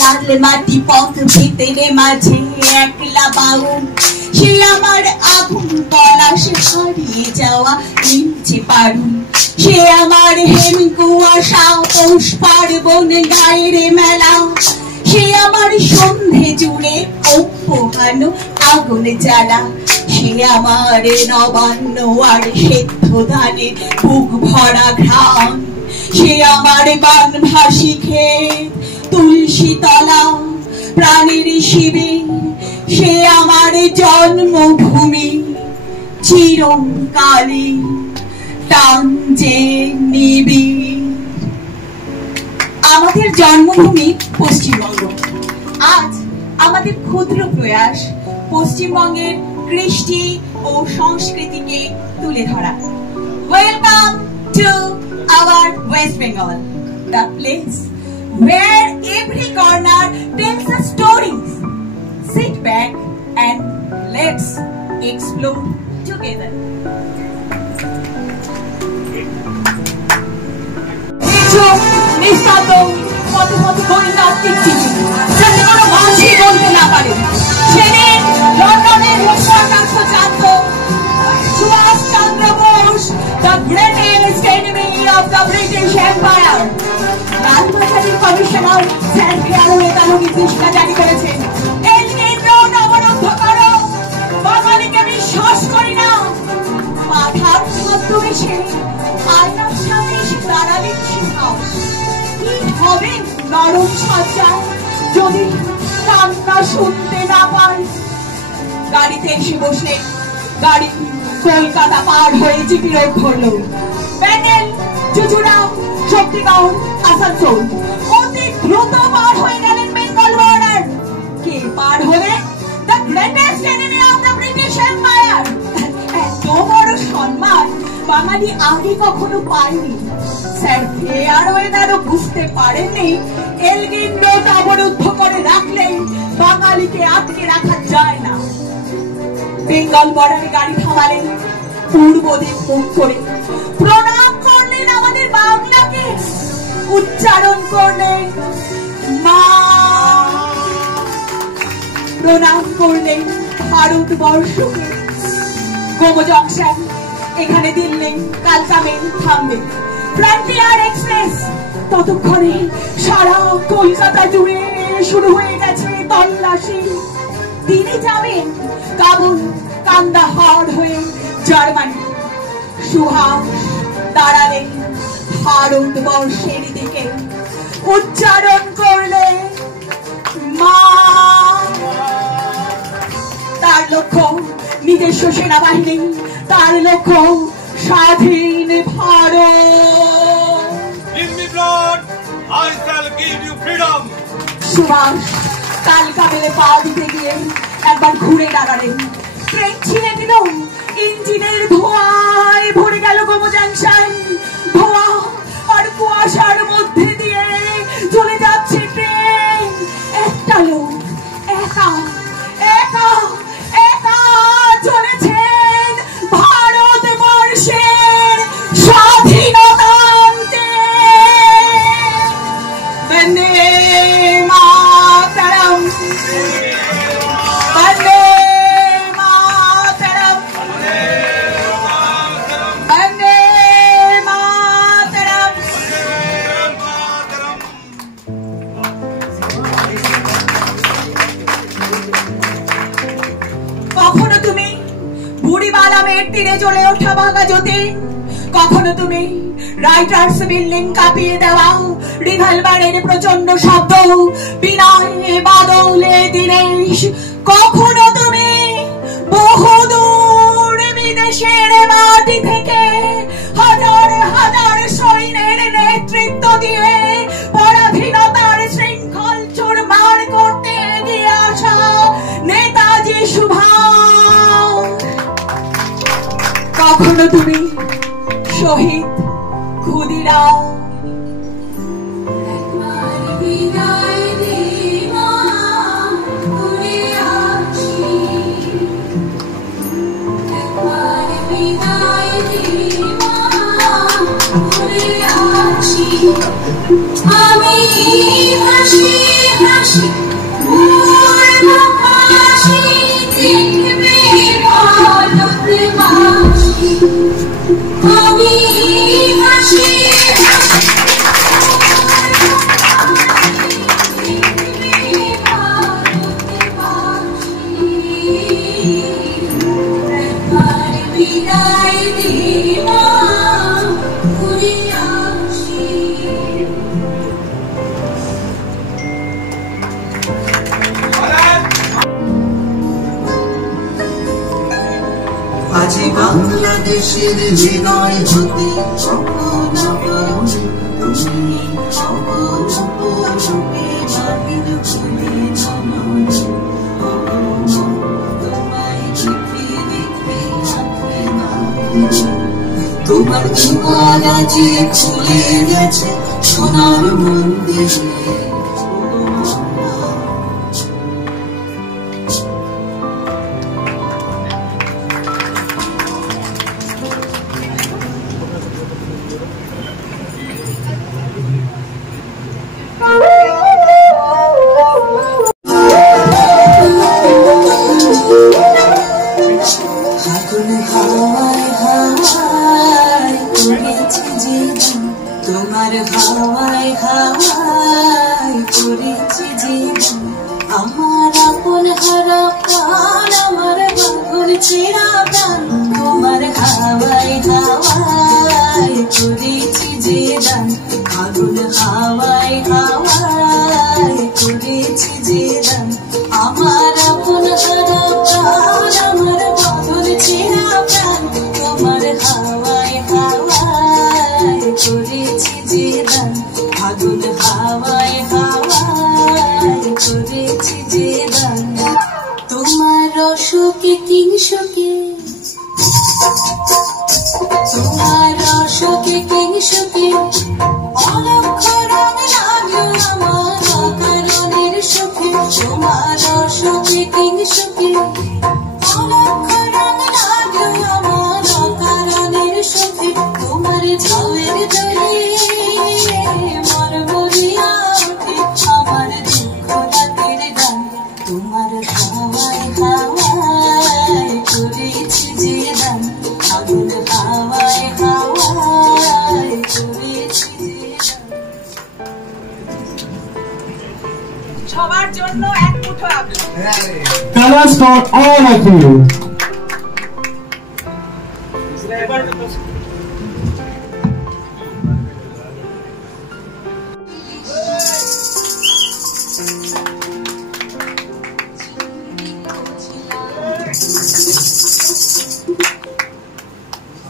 লাল মাটি পথ ভিতরে মাঝে একলা বাউল সে আমার আগুন পলাশ হারিয়ে যাওয়া নিচে পারুল সে আমার হেম কুয়াশা পৌষ পার্বণ গায়ের মেলা সে আমার সন্ধে জুড়ে পোহানো আগুন জ্বালা সে আমার নবান্ন আর সেদ্ধ ধানে বুক ভরা ঘ্রাণ সে আমার বানভাসী ক্ষেত তুলসী তলা প্রাণের শিবির সে আমার জন্মভূমি চিরকালী টান যে নিবিড়। আমাদের জন্মভূমি পশ্চিমবঙ্গ। আজ আমাদের ক্ষুদ্র প্রয়াস পশ্চিমবঙ্গের কৃষ্টি ও সংস্কৃতিকে তুলে ধরা। Welcome to our West Bengal, the place where every corner tells a story. Sit back and let's explore together. নিঃশব্দ পথে পথে গণতান্ত্রিক চিঠি যাতে কোনো মানুষই বলতে না পারে। সেদিন লন্ডনের হেডকোয়ার্টার্স জানত Subhash Chandra Bose, the greatest enemy of the British Empire. লালবাজারের কমিশনার স্যার ফেয়ারওয়ে তার নির্দেশিকা জারি করেছেন, এলগেট রোড অবরুদ্ধ করো, বাঙালিকে বিশ্বাস করি না। মাথার ছদ্মবেশে আয়নার সামনে এসে দাঁড়ালেন সিংহাস। কি হবে নরম সজ্জা যদি কান্না শুনতে না পাই? গাড়িতে এসে বসলে গাড়ি কলকাতা পার হয়ে জিপি রোড ধরল। ব্যান্ডেল, চুচুড়া, শক্তিগড়, আসানসোল অতি দ্রুত পার হয়ে গেলেন বেঙ্গল বর্ডার। কে পার হলেন? The greatest enemy of the British Empire. এত বড় সম্মান বাঙালি আগে কখনো পায়নি। স্যার ফেয়ারওয়ে তারও বুঝতে পারেননি এলগিন রোড অবরুদ্ধ করে রাখলেই বাঙালিকে আটকে রাখা যায় না। বেঙ্গল বর্ডারে গাড়ি থামালেন, পূর্ব দিক মুখ করে প্রণাম করলেন আমাদের বাংলাকে, উচ্চারণ করলেন মা, প্রণাম করলেন ভারতবর্ষকে। গোমো জংশন, এখানে দিল্লি, কালকা মেল থামবে। ফ্রন্টিয়ার এক্সপ্রেস, ততক্ষণে সারা কলকাতা জুড়ে শুরু হয়ে গেছে তল্লাশি। তিনি যাবেন কাবুল, কান্দাহার হয়ে জার্মানি। সুহাস দাঁড়ালেন ভারতবর্ষের দিকে, উচ্চারণ করলে মা। তার লক্ষ্য নিজস্ব সেনাবাহিনী, তার লক্ষ্য স্বাধীন ভারত। সুভাষ কালকা মেলে পা দিতে গিয়ে একবার ঘুরে দাঁড়ালেন। ট্রেন ছিঁড়ে দিল, ইঞ্জিনের ধোঁয়ায় ভরে গেল গোমো জংশন। ধোঁয়া আর কুয়াশার মধ্যে দিয়ে চলে যাচ্ছে ট্রেন। একটা লোক একা একা একা চলেছেন ভারতবর্ষের স্বাধীনতা আনতে। বন্দে মাতরম, বন্দে কালামের তীরে জ্বলে ওঠা ভাঙা জ্যোতি, কখনো তুমি রাইটার্স বিল্ডিং কাঁপিয়ে দেওয়া রিভলভারের প্রচন্ড শব্দ, বিনয় বাদলে দিনেশ, কখনো তুমি বহুদূর বিদেশের মাটি থেকে হাজার হাজার সৈন্যের নেতৃত্ব দিয়ে পরাধীনতার শৃঙ্খল চুরমার করতে এগিয়ে আসা নেতাজি সুভাষ, কখনো তুমি শহীদ ক্ষুদিরাম। আমি হাসি হাসি দেখবে ভারতে বাসি, আমি হাসি বিদায় দিবা ঘুরে আসি। আজি বাংলাদেশের হৃদয় হতে তোমার দুয়ার আজি খুলে গেছে সোনার মন্দিরে, তোমার হাওয়ায় হাওয়ায় করেছি জীবন, আমার আপন হারা প্রাণ, আমার বাঁধন ছেঁড়া প্রাণ, তোমার হাওয়ায় হাওয়ায় করেছি জীবন, আগুন হাওয়ায় হাওয়ায় করেছি জীবন, আমার আপন হারা প্রাণ, আমার বাঁধন ছেঁড়া প্রাণ, তোমার হাওয়ায় হাওয়ায় করেছি জীবন, আগুন হাওয়ায় হাওয়ায় করেছি জীবন, তোমার রসকে কিংসকে, তোমার রসকে কিংসকে অলক্ষ রঙ লাগলো আমার অকারণের সুখে, তোমার রসকে কিংসকে অলক্ষ রঙ লাগলো আমার অকারণের সুখে, তোমার ঝাউয়ের দলে মর মরিয়া ওঠে আমার দুঃখ রাতের গান, তোমার হাওয়ায় হাওয়ায় করেছি জীবন, আগুন হাওয়ায় হাওয়ায় করেছি জীবন। সবার জন্য এক মুঠো আগুন। Colors for all of you.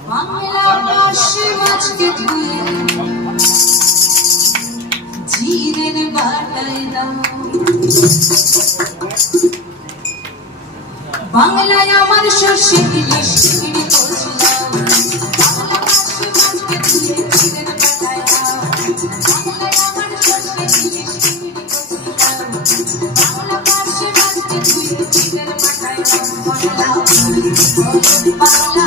বাংলাবাসী আজকে তুই জিরের বাটায় দাও, বাংলায় আমার শস্যে দিলে শিবির করছিলাম, বাংলাবাসী আজকে তুই জিরের বাটায় দাও, বাংলায় আমার শস্যে দিলে শিবির করছিলাম, বাংলাবাসী আজকে তুই জিরের বাটায় দাও, বাংলা বাংলা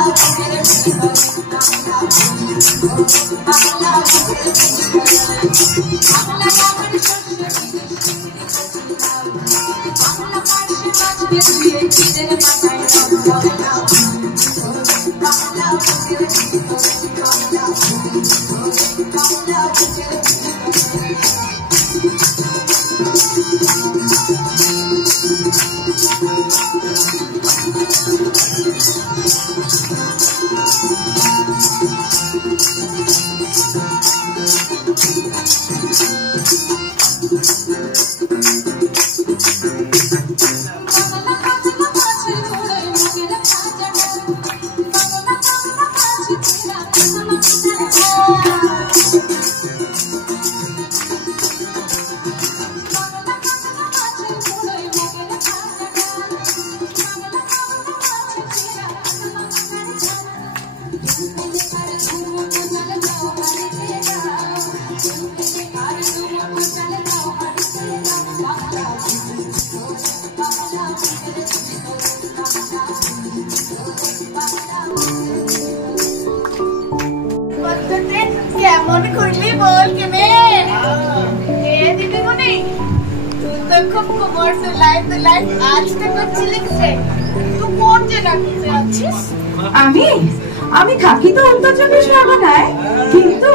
আমি থাকি তো উত্তর চব্বিশ পরগনায়, কিন্তু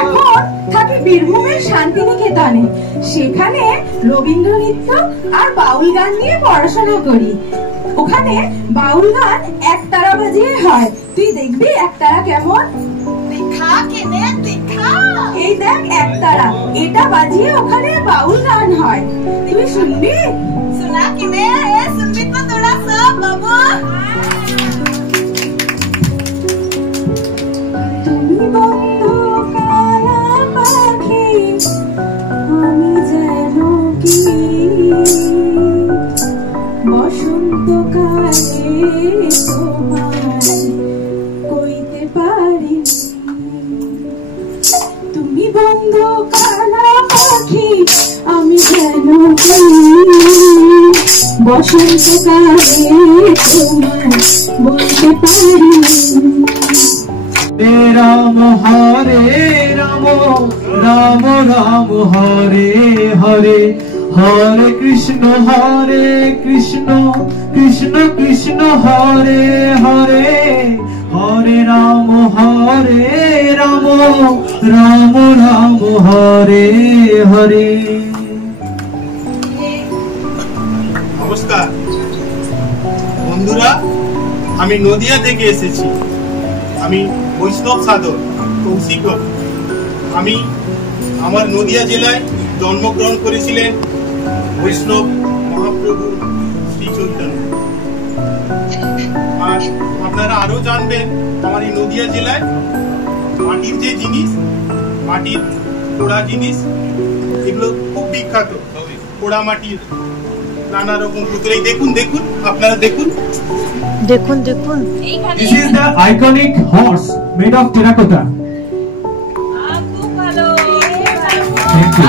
এখন থাকি বীরভূমের শান্তিনিকেতনে। সেখানে রবীন্দ্র নৃত্য আর বাউল গান নিয়ে পড়াশোনা করি। ওখানে বাউল গান একতারা বাজিয়ে হয়, তুই দেখবি একতারা কেমন। এই দেখ একতারা, এটা বাজিয়ে ওখানে বাউল গান হয়, তুই শুনবি? শোনা কিনে শুনবি তো তোরা সব বাবু। তুমি বন্ধু কালা পাখি, আমি যেন কি বসন্তকালে তোমার কইতে পারি। তুমি বন্ধু কালা পাখি, আমি যেন কি বসন্তকালে তোমার বলতে পারি। রাম হরে রাম রাম রাম হরে হরে, হরে কৃষ্ণ কৃষ্ণ কৃষ্ণ হরে হরে, হরে রাম রাম রাম হরে হরে। নমস্কার বন্ধুরা, আমি নদিয়া থেকে এসেছি। আমি বৈষ্ণব সাধক কৌশিক বাবু। আমি আমার নদিয়া জেলায় জন্মগ্রহণ করেছিলেন বৈষ্ণব মহাপ্রভু শ্রী চৈতন্য। আর আপনারা আরো জানবেন আমার এই নদিয়া জেলায় মাটির যে জিনিস, মাটির পোড়া জিনিস, এগুলো খুব বিখ্যাত। পোড়া মাটির নানা রকম পুতুল। দেখুন দেখুন, আপনারা দেখুন দেখুন দেখুন। This is the iconic horse made of terracotta. খুব ভালো। Thank you.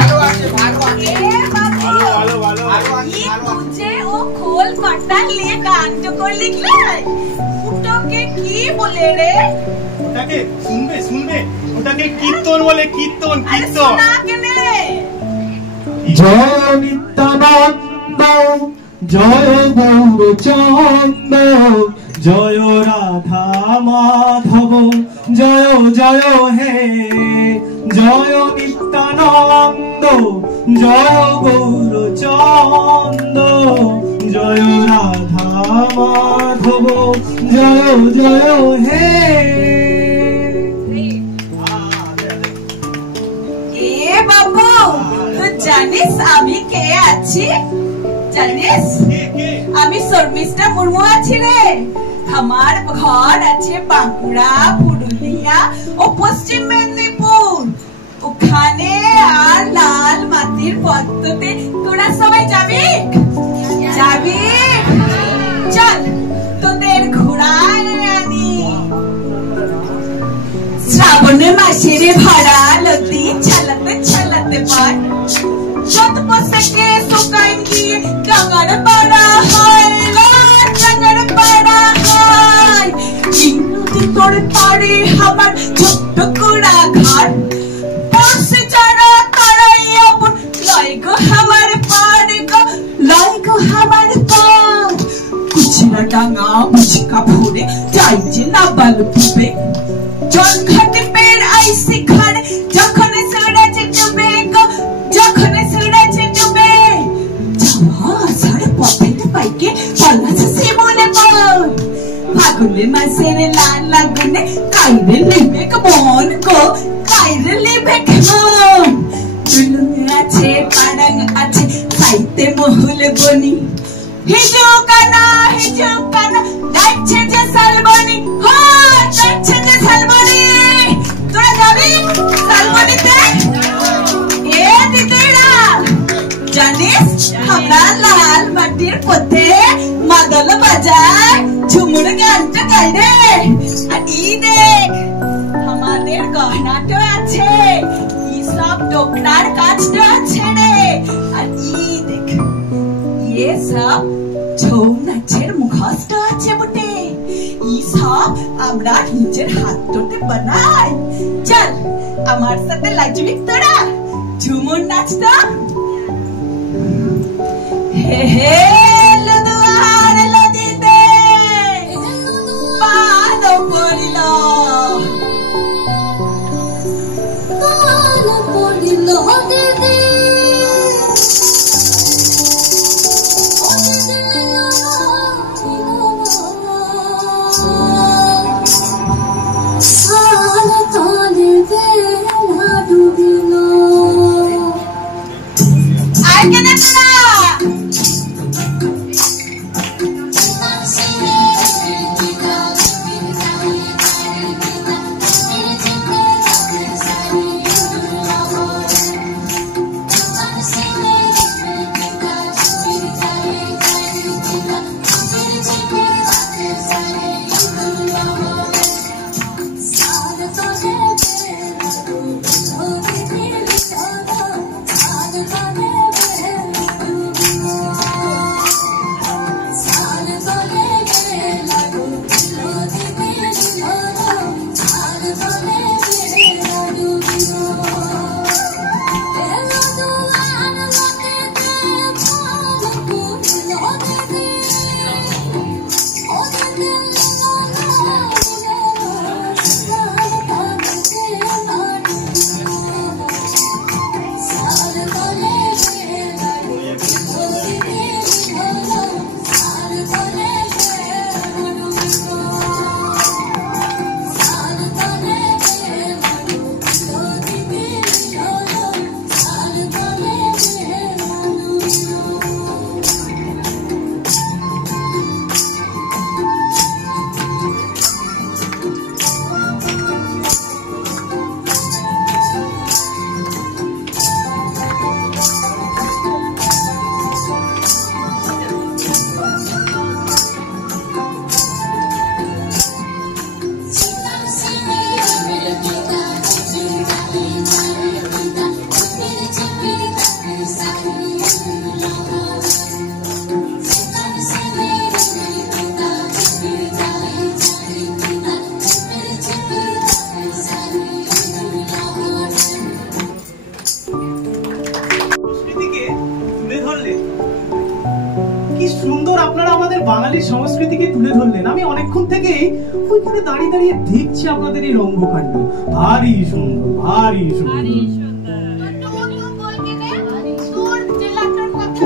ये तुझे वो खोल पट्टा लिए गान जो कर लिखले उठो के की बोले रे। ওটাকে শুনবে ওটাকে কীর্তন বলে, কীর্তন अरे सुना के ने। জয় নিত্যানন্দ, জয় গৌরচন্দ, জয় রাধা মাধব, জয় জয় হে। জয় নিত্যানন্দ, জয় গৌরচন্দ, জয় রাধা মাধব, জয় জয় হে। এ বাবু, তুই জানিস আমি কে আছি? জানিস আমি শর্মিষ্ঠা মুর্মু আছি রে। আমার ঘর আছে বাঁকুড়া, পুরুলিয়া ও পশ্চিম মেদিনীপুর। ওখানে আর লাল মাটির পদ্মতে তোরা সবাই যাবি? যাবি? চল তোদের ঘোড়ায় আনি। শ্রাবণ মাসের ভরা লতি ছলাতে ছলাতে পায়, যত পোশাকে শুকাই গিয়ে ডাঙর পাড়া হয়, ডাঙর পাড়া হয়। ইংরেজি তোর পাড়ে আমার ছোট্ট কুড়া ঘর, বসে যারা তারাই আপন লয় গো আমার পাড়ে গো, লয় গো আমার পাড়। কুচিনা ডাঙা মুচকা ভরে যাই যে না বাল পুবে, জল ঘাটে পের আইসি খাড়ে যখন সূরজ ডুবে গো, যখন সূরজ ডুবে। যাওয়া আসার পথের পাইকে পলাশ শিমুলে পড়, ফাগুনে মাসের লাল লাগুনে কাইরে লিবে মন গো, কাইরে লিবে মন। দুলুনে আছে পাড়াং আছে সাইতে মহুল বনি, হিজু কানা ডাইছে যে শালবনি, হো ডাইছে যে শালবনি। তোরা যাবি শালবনিতে? এ দিদিরা জানিস আমরা লাল মাটির পথে মাদল বাজায় ঝুমুর গানটা গাই রে। আর ই দেখ আমাদের গহনাটা আছে, ই সব টোকরার কাজটা আছে রে। আর ই দেখ ये सब ছৌ নাচের মুখস্থ আছে বটে, ই সব আমরা নিজের হাততে বানাই। চল আমার সাথে লাজবি তোরা ঝুমুর নাচতা। হে হে লদুয়ার লদিতে পাদ পড়িল দিদি বাঙালি সংস্কৃতিকে তুলে ধরলেন। আমি অনেকক্ষণ থেকে ওইখানে দাঁড়িয়ে দাঁড়িয়ে দেখছি আপনাদের এই রঙ্গকাণ্ড। ভারী সুন্দর, ভারী সুন্দর।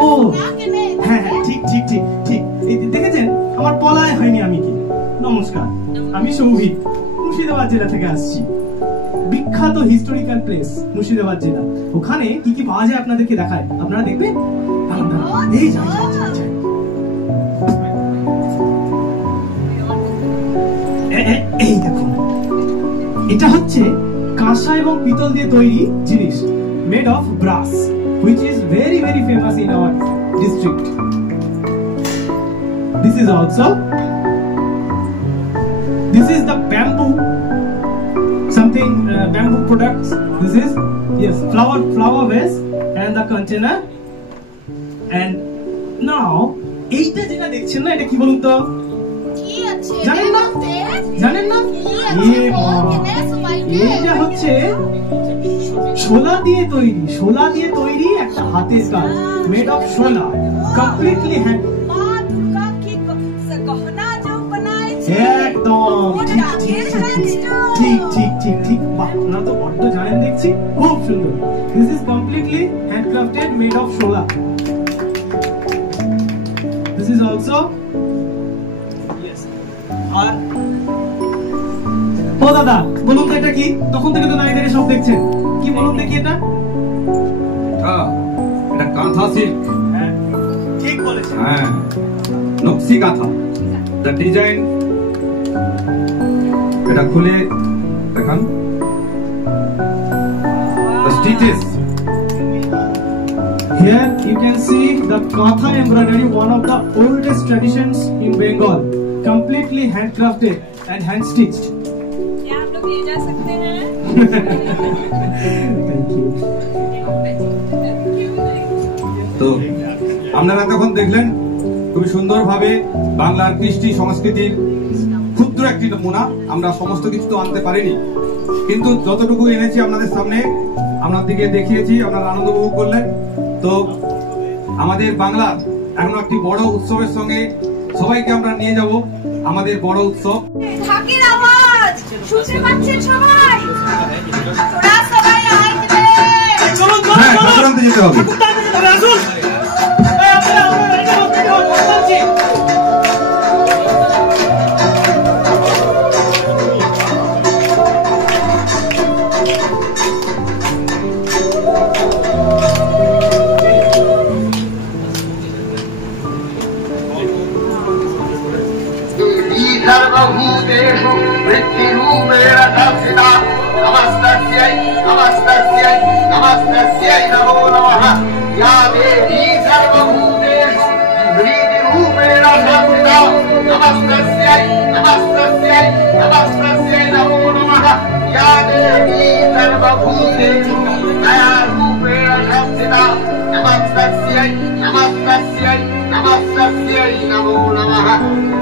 ও হ্যাঁ হ্যাঁ, ঠিক ঠিক ঠিক ঠিক। দেখেছেন আমার পলায় হয়নি। আমি কি নমস্কার, আমি সৌভিক, মুর্শিদাবাদ জেলা থেকে আসছি। বিখ্যাত হিস্টোরিক্যাল প্লেস মুর্শিদাবাদ জেলা। ওখানে কি কি পাওয়া যায় আপনাদেরকে দেখায়। আপনারা দেখবেন। এই যাই যাই যাই যাই। এই দেখুন, এটা হচ্ছে কাঁসা এবং পিতল দিয়ে তৈরি জিনিস, made of brass, which is very very famous in our district. This is the bamboo, something bamboo products. This is yes, flower vase and the container. And now এইটা যেটা দেখছেন না, এটা কি বলুন তো? জানেন না? এইটা হচ্ছে শোলা দিয়ে তৈরি একটা হাতের কাজ, made of Shola, completely hand. একদম ঠিক ঠিক ঠিক ঠিক। আপনারা তো বড্ড জানেন দেখছি, খুব সুন্দর। This is completely handcrafted, made of shola. This is also আর ও দাদা বলুন তো এটা কি? তখন থেকে তো দাঁড়িয়ে দাঁড়িয়ে সব দেখছেন। কি বলুন দেখি এটা? এটা কাঁথা সিল্ক। হ্যাঁ ঠিক বলেছেন। হ্যাঁ, নকশি কাঁথা। দ্য ডিজাইন, এটা খুলে দেখান। The stitches. Here you can see the Katha embroidery, one of the oldest traditions in Bengal, completely handcrafted and hand stitched. क्या आप लोग ले जा सकते हैं? Thank you. তো আপনারা তখন দেখলেন খুবই সুন্দরভাবে বাংলার কৃষ্টি সংস্কৃতির ক্ষুদ্র একটি নমুনা। আমরা সমস্ত কিছু তো আনতে পারিনি, কিন্তু যতটুকু এনেছি আপনাদের সামনে, আপনার দিকে দেখিয়েছি, আপনারা আনন্দ উপভোগ করলেন। তো আমাদের বাংলার এখন একটি বড় উৎসবের সঙ্গে সবাইকে আমরা নিয়ে যাব আমাদের বড় উৎসব। ঢাকের আওয়াজ শুনতে পাচ্ছেন সবাই? তোরা সবাই আসবে। হ্যাঁ, ঠাকুর আনতে যেতে হবে। सर्वभूतेषु वृत्तिरूपेण संस्थिता नमस्तस्यै नमस्तस्यै नमस्तस्यै नमो नमः या देवी सर्वभूतेषु वृत्तिरूपेण संस्थिता नमस्तस्यै नमस्तस्यै नमस्तस्यै नमो नमः या देवी सर्वभूतेषु दयारूपेण संस्थिता नमस्तस्यै नमस्तस्यै नमस्तस्यै नमो नमः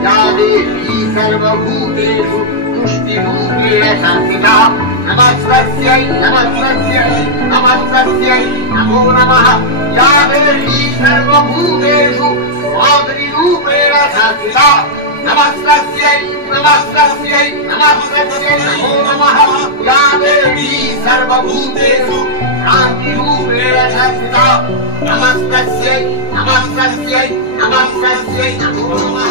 या देवी सर्वभूतेषु तुष्टिरूपेण संस्थिता नमस्तस्यै नमस्तस्यै नमस्तस्यै नमो नमः या देवी सर्वभूतेषु मातृरूपेण संस्थिता नमस्तस्यै नमस्तस्यै नमस्तस्यै नमो नमः या देवी सर्वभूतेषु शान्तिरूपेण संस्थिता नमस्तस्यै नमस्तस्यै नमस्तस्यै नमो नमः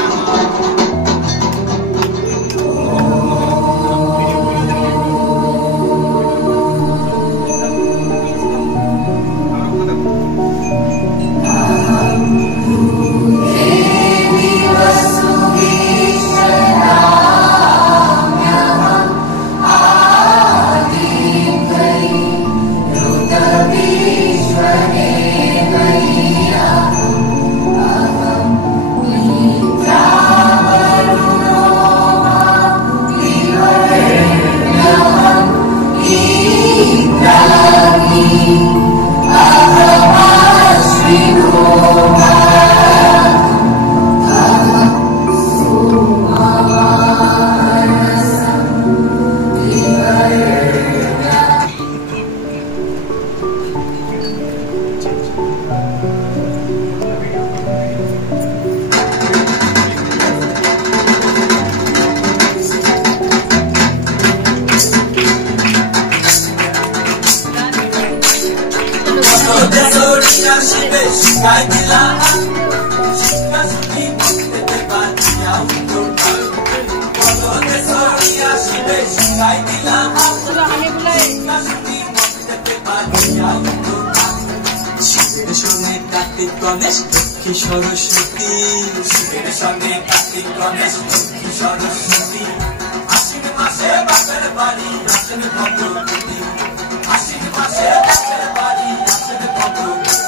গণেশ লক্ষ্মী সরস্বতী শিবের সঙ্গে কার্তিক গণেশ লক্ষ্মী সরস্বতী আশ্বিন মাসে বাপের বাড়ি আসেন ভদ্রপতি আশ্বিন মাসে বাপের বাড়ি আসেন Bhadrapati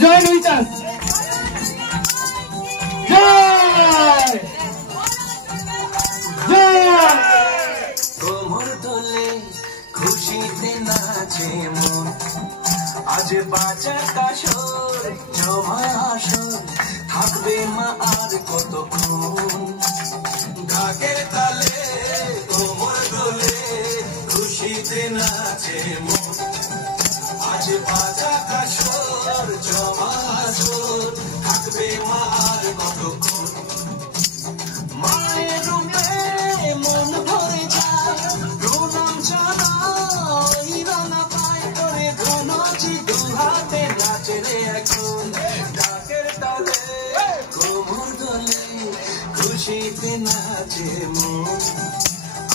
Join with us. Joy! Joy! কোমর দোলে খুশিতে নাচে মন আজ বাঁচা কাশর জমা আসর থাকবে মা আর কতক্ষণ ঢাকের তালে কোমর দোলে খুশিতে নাচে মন আজ বাঁচা কাশর জমা আসর থাকবে মা আর কতক্ষণ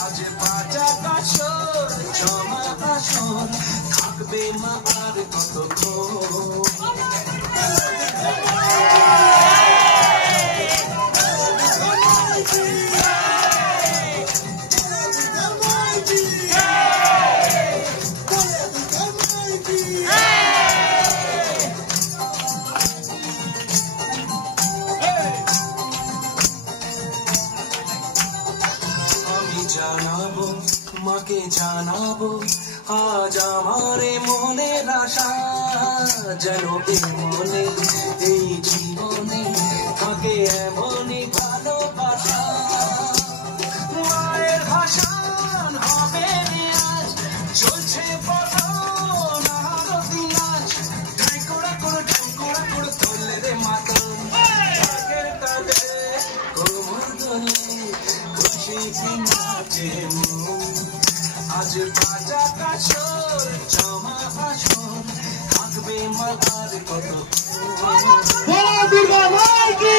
আজ বাজা কাশর জমা আসর থাকবে মা আর কতক্ষণ জানাবো মাকে জানাবো আজ আমারে মনের আশা যেন মনে এই জীবনে থাকে এমনই ভালোবাসা মায়ের ভাষান হবে আজ চলছে আরতি নাচ ঢাইকোড়া করে তোলে রে মাতন আগের তালে কোমর দোলে খুশি নাচে আজ বাজা কাশর জমা আসর থাকবে মা আর কত দুর্গা মাই কি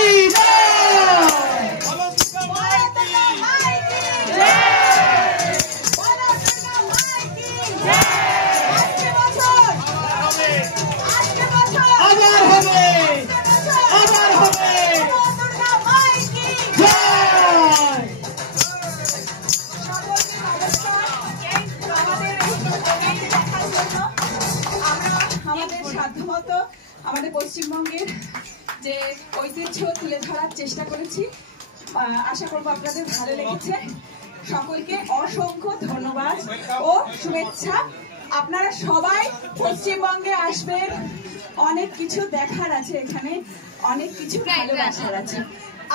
আমাদের পশ্চিমবঙ্গের যে ঐতিহ্য তুলে ধরার চেষ্টা করেছি আশা করবো আপনাদের ভালো লেগেছে সকলকে অসংখ্য ধন্যবাদ ও শুভেচ্ছা আপনারা সবাই পশ্চিমবঙ্গে আসবেন অনেক কিছু দেখার আছে এখানে অনেক কিছু ভালোবাসার আছে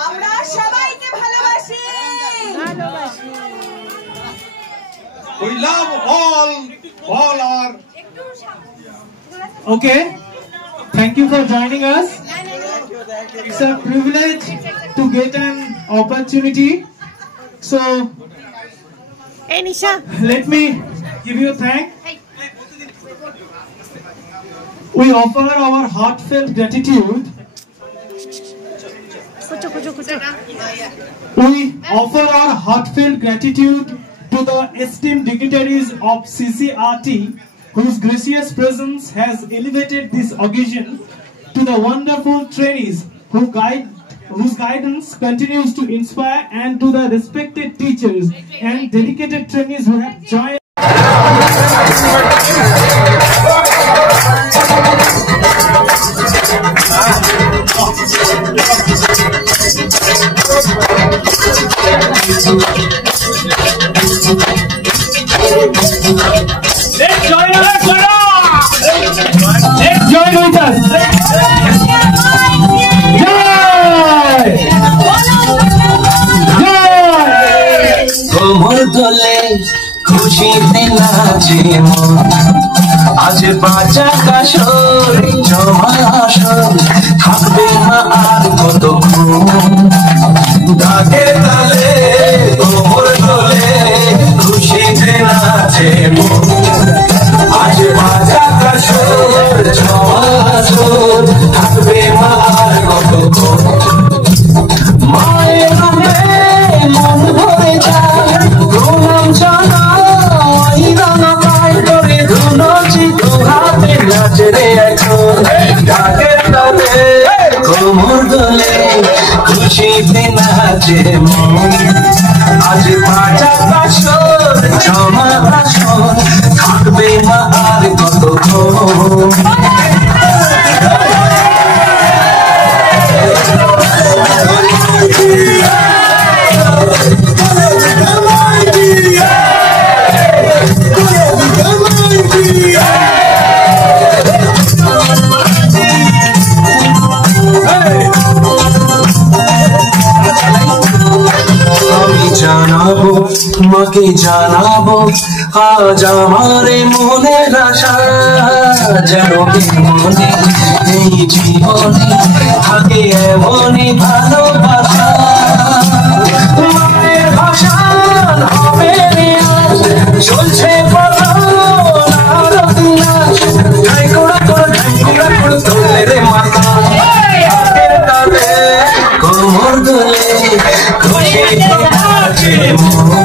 আমরা সবাইকে ভালোবাসি We love all our Okay, thank you for joining us. It's a privilege to get an opportunity. So, hey Nisha, let me give you a thank. We offer our heartfelt gratitude. We offer our heartfelt gratitude to the esteemed dignitaries of CCRT, whose gracious presence has elevated this occasion, to the wonderful trainees whose guidance continues to inspire, and to the respected teachers and dedicated trainees who have joined. Let's join us! Let's join with us! কোমর দোলে খুশিতে নাচে মন আজ বাজা কাশর জমা আসর থাকবে না আর কতক্ষণ ঢাকের তালে কোমর দোলে খুশিতে নাচে মন আজ বাজা কাশর জমা আসর থাকবে না আর কতক্ষণ মায়ের নামে মন ভরে যায় প্রণাম জানাই রানা মাই করে ধুনচি হাতে নাচে রে এখন ঢাকের তালে কোমর দোলে খুশিতে নাচে মন আজ বাজা কাশর জমা আসর থাকবে না আর কতক্ষণ জানাবো মাকে জানাবো আজ আমারে মনের আশা যেন মনে এই জীবনে থাকে এমনই ভালোবাসা মায়ের ভাষা হবে চলছে তোলে রে মাথা কোমর দোলে খুশি রে